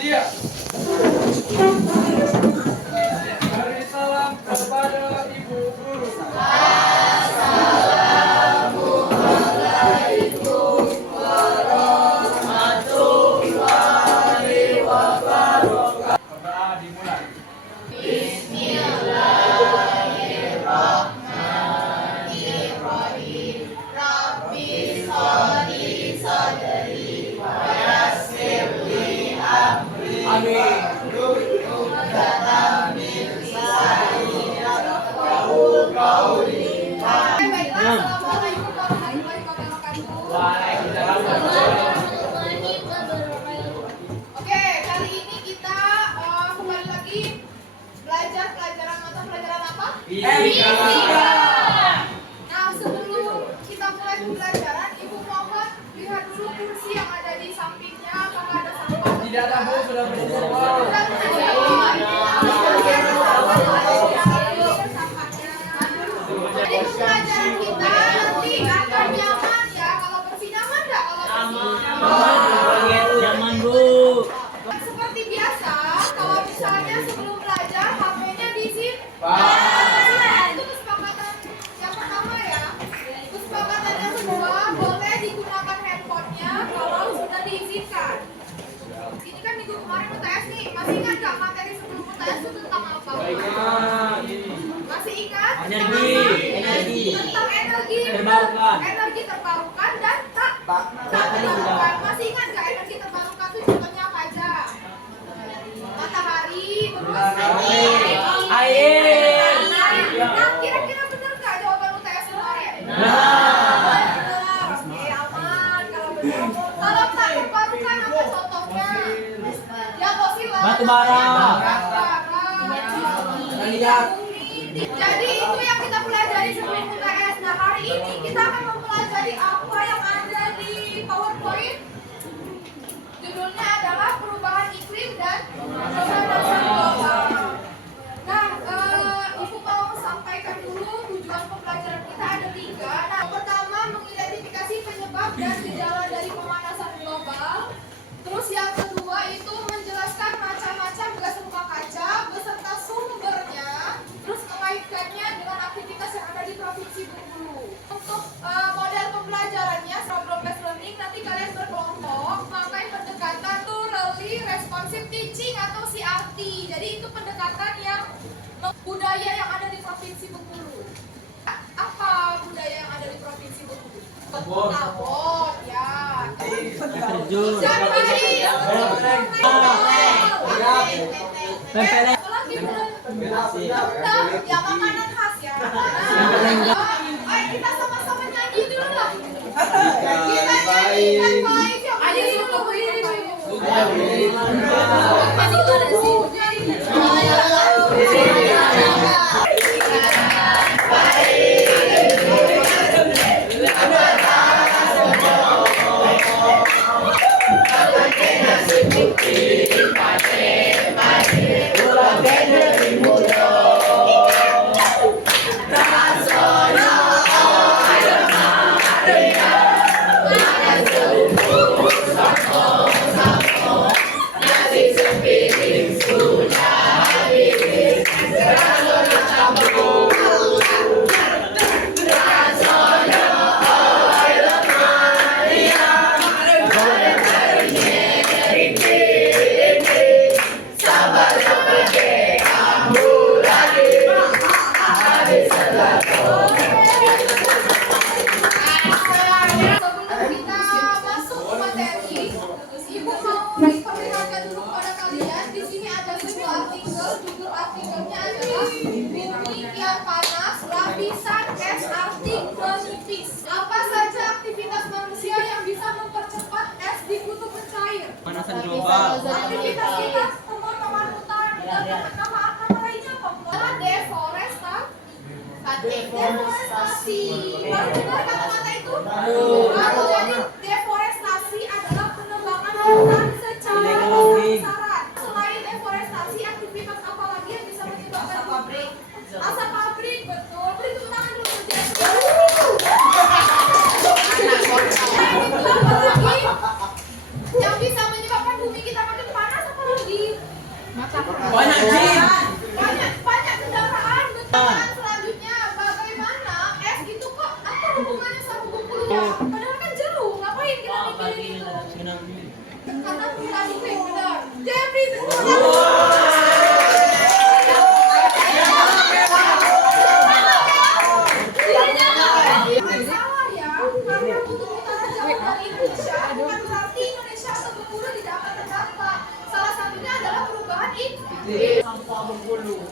dia. Beri salam kepada Ibu Guru. Oke, kali ini kita kembali lagi belajar pelajaran apa? Fisika. Nah, sebelum kita mulai pembelajaran, Ibu mohon lihat dulu kursi yang ada di sampingnya, apakah ada sampah? Tidak ada, Bu, sudah bersih. Jadi pembelajaran kita nanti akan nyaman ya. Kalau bersih nyaman nggak? Kalau bersih Nyaman, Bu. seperti biasa, kalau misalnya sebelum belajar HP-nya disimpan. Itu kesepakatan yang pertama ya. Kesepakatan yang kedua, boleh digunakan handphonenya kalau sudah diizinkan. Ini kan minggu kemarin UTS nih, masih ingat nggak materi sebelum UTS itu tentang apa? Masih ingat? Energi. Tentang energi Terbarukan. energi terbarukan dan tak terbarukan. Masih ingat nggak energi terbarukan itu contohnya apa aja? Matahari, terus Air. Nah, kira-kira benar nggak jawaban UTS kemarin? Benar. Oke, aman kalau benar. Kalau tak terbarukan apa contohnya? Ya fosil lah. Batu bara. Jadi itu yang kita pelajari sebelum UTS. Nah, hari ini kita akan mempelajari apa yang ada di PowerPoint. Judulnya adalah perubahan iklim dan pemanasan global. Nah, Ibu mau sampaikan dulu tujuan pembelajaran kita ada 3. Nah, pertama mengidentifikasi penyebab dan gejala dari pemanasan global. Terus yang kedua itu menjelaskan macam-macam gas rumah kaca beserta sumbernya. Terus mengaitkannya dengan aktivitas yang ada di Provinsi Bengkulu. Untuk model pembelajarannya problem based learning, nanti kalian berkelompok memakai pendekatan thoroughly responsive teaching atau CRT. Jadi itu pendekatan yang budaya yang ada di Provinsi Bengkulu. Apa budaya yang ada di Provinsi Bengkulu? Abon, ya. Terjun. Pempeleng. Ya makanan khas ya. Ayo kita sama-sama nyanyi dulu lah. Kita nyanyi kan baik ya. Ada dulu ini Pemanasan global. aktivitas kita pemotongan hutan dan kata lainnya apa? Deforestasi. Baru dengar kata-kata itu? Baru. Jadi deforestasi adalah penebangan hutan secara besar-besaran. Selain deforestasi, aktivitas apa lagi yang bisa menyebabkan pabrik? Asap pabrik, betul. Beri tepuk tangan dulu. Yang bisa menyebabkan bumi kita makin panas apa lagi? Salah ya, karena kutub utara jauh dari Indonesia bukan berarti Indonesia atau Bengkulu tidak akan terdampak. Salah satunya adalah perubahan iklim.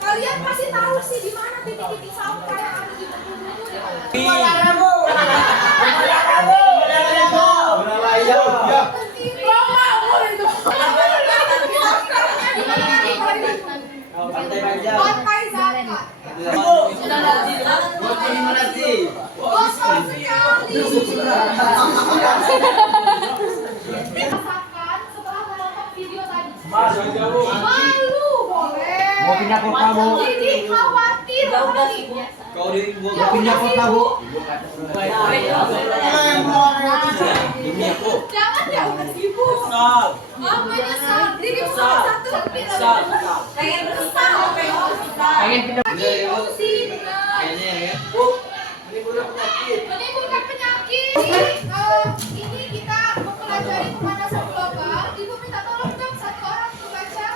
Kalian pasti tahu sih di mana titik-titik sampah yang ada di Bengkulu. Pantai Zakat. Kotor sekali. Rasakan setelah menonton video tadi. Malu boleh. Mau pindah kota, Bu? Jadi khawatir lagi. Kau di gua Ya, Pindah udah kota, sih, Bu. demi aku. Jangan ya udah sibuk. Kesal. Apa nyesal? Diri Kesal. satu Kesal. pengen kesal. Pengen pindah. Lagi emosi benar. Kayaknya ya. Menimbulkan penyakit. Ini kita mempelajari pemanasan global. Ibu minta tolong dong satu orang membaca.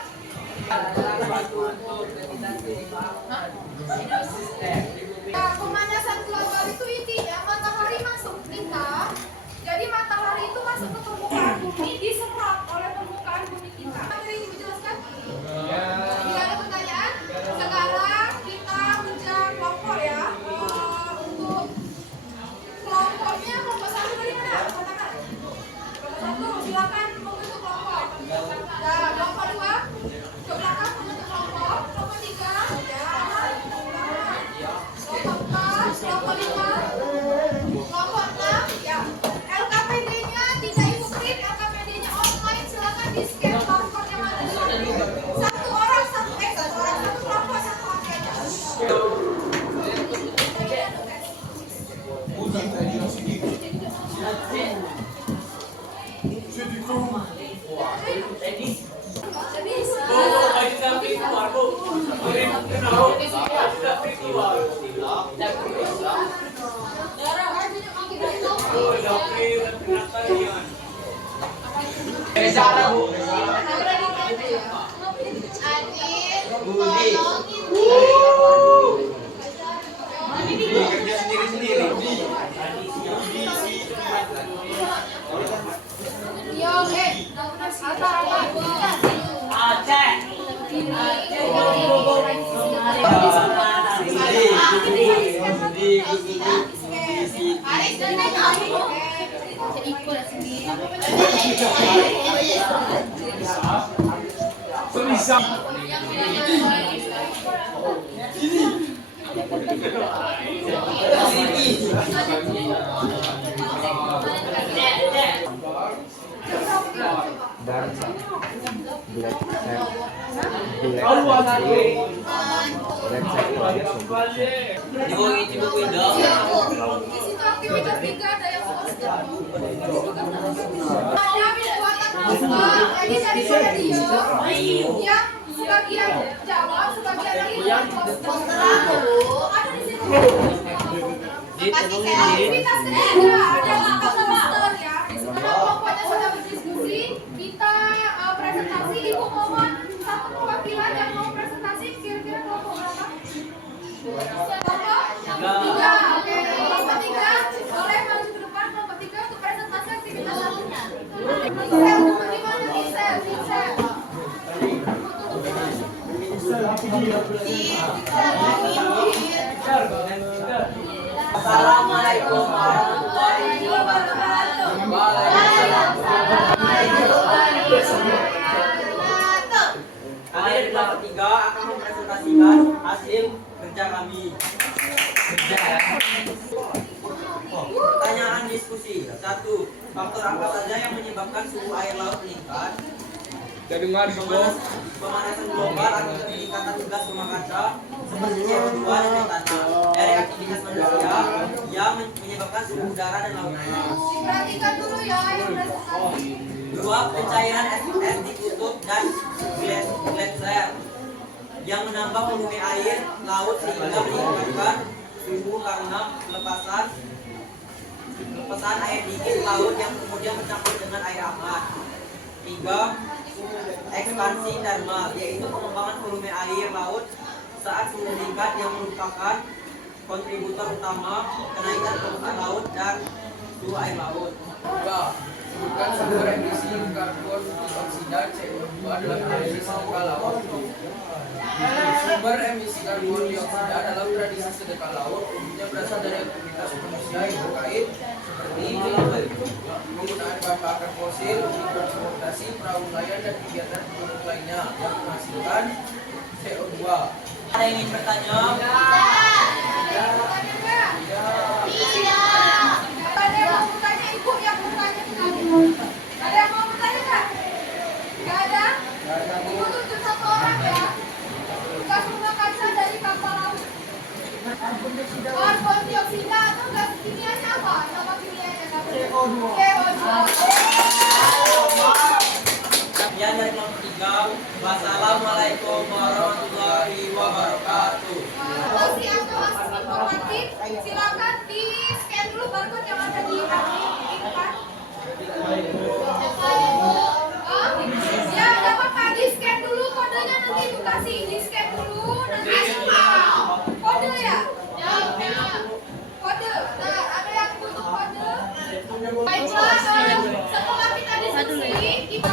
Pemanasan global itu intinya matahari masuk kita. Jadi matahari itu masuk ke permukaan bumi diserap oleh permukaan bumi kita. Ada yang menjelaskan? Tidak ada pertanyaan? Sekarang kita ujian kelompok ya. Untuk kelompoknya kelompok satu dari mana? Katakan. Kelompok satu silakan membentuk kelompok. Nah, kelompok dua ke belakang membentuk kelompok. Kelompok tiga ya. Kelompok empat, kelompok lima, kelompok enam ya. LKPD-nya tidak ibu print, LKPD-nya online. Silakan di scan barcode yang ada di sini. Satu orang satu kelompok satu angkanya. Di situ aktivitas tiga ada yang sosial. Ada buatan kelompok. Jadi daripada dia yang sebagian jawab, sebagian lagi yang poster ada di situ. Aktivitas ketiga ada poster ya. Karena kelompoknya sudah berdiskusi, kita presentasi. Ibu mohon satu perwakilan yang mau presentasi. Kira-kira kelompok berapa? Kelompok tiga. Oke, kelompok tiga boleh maju ke depan. Kelompok tiga untuk presentasi aktivitas satunya. Sel, bagaimana nih sel? Assalamualaikum warahmatullahi wabarakatuh. Kami dari kelompok 3 akan mempresentasikan hasil kerja kami. Pertanyaan diskusi. 1. Faktor apa saja yang menyebabkan suhu air laut meningkat? Pemanasan global akibat peningkatan gas rumah kaca seperti CO2 dan metana dari aktivitas manusia yang menyebabkan suhu udara dan laut naik. Perhatikan dulu ya yang presentasi. 2. Pencairan es di kutub dan gletser yang menambah volume air laut sehingga meningkatkan suhu karena pelepasan air dingin laut yang kemudian bercampur dengan air hangat. 3. ekspansi thermal, yaitu pengembangan volume air laut saat suhu meningkat yang merupakan kontributor utama kenaikan permukaan laut dan suhu air laut. 2. Sebutkan sumber emisi karbon dioksida CO2 dalam tradisi sedekah laut. Sumber emisi karbon dioksida dalam tradisi sedekah laut umumnya berasal dari aktivitas manusia yang terkait seperti penggunaan bahan bakar fosil, transportasi, perahu nelayan dan kegiatan penduduk lainnya yang menghasilkan CO2. Ada yang ingin bertanya? Ada yang mau bertanya, ibu yang bertanya ke kamu. Ada yang mau bertanya nggak? Nggak ada? Ibu tunjuk satu orang ya. Tugas rumah kaca dari kapal laut. Karbon dioksida atau gas kimianya apa? Nama kimianya kamu? CO2. Sekian dari kelompok 3. Wassalamualaikum warahmatullahi wabarakatuh. Masih atau asli informatif, silakan di scan dulu barcode yang ada di kaki ini kan. Ya, nggak apa-apa, di scan dulu kodenya, nanti ibu kasih. Di scan dulu, nanti kode ya. Kode. Nah, ada yang butuh kode. Baiklah, setelah kita diskusi, kita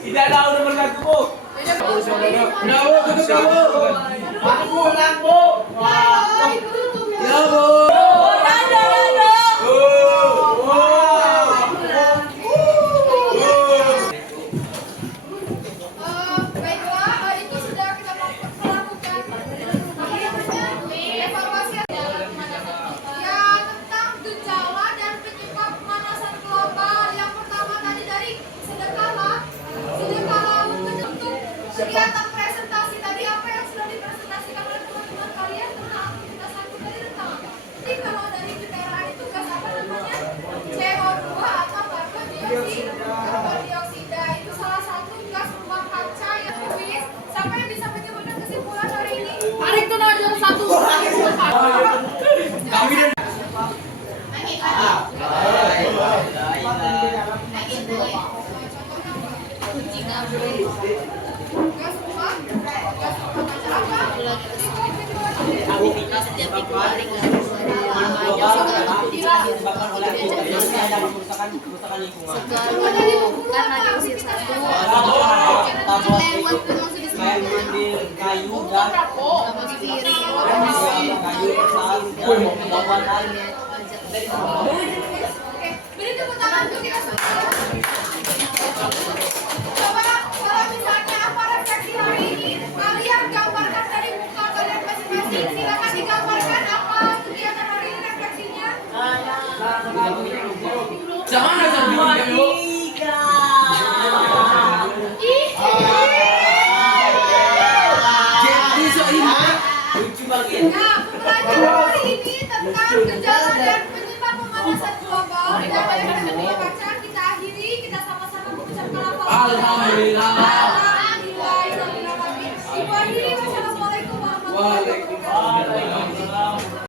Tidak ada nomor kartu, Bu. Udah, Bu, tutup, Bu. Pulang, Bu. Ya, Bu. baiklah, itu sudah kita melakukan evaluasi ya tentang gejala dan penyebab pemanasan global. Yang pertama tadi dari sedekah laut untuk kegiatan presentasi tadi, apa yang sudah dipresentasikan oleh teman-teman kalian tentang aktivitas aku tadi tentang apa? Jadi kalau dari kendaraan itu gas apa namanya? CO2 atau karbon dioksida itu salah satu gas rumah kaca yang kuis. Siapa yang bisa menyebutkan kesimpulan hari ini? Tarik tuh nomor 1. Kami dan Gas rumah kaca apa? Aktivitas menyebabkan global adalah disebabkan oleh aktivitas dan kerusakan lingkungan. Karena diusir satu. Kayak mengambil kayu dan kayu besar dan pembuatan Oke, beri tepuk tangan untuk kita semua. Coba kalau misalnya apa refleksi hari ini, kalian gambarkan dari muka kalian masing-masing. Silakan digambarkan apa kegiatan hari ini refleksinya. jangan ada Bu. Jadi soalnya lucu banget. Nah, pembelajaran hari ini tentang gejala dan penyebab pemanasan global. Tidak banyak yang kaca, kita akhiri, kita sama-sama mengucapkan lafaz. Alhamdulillah.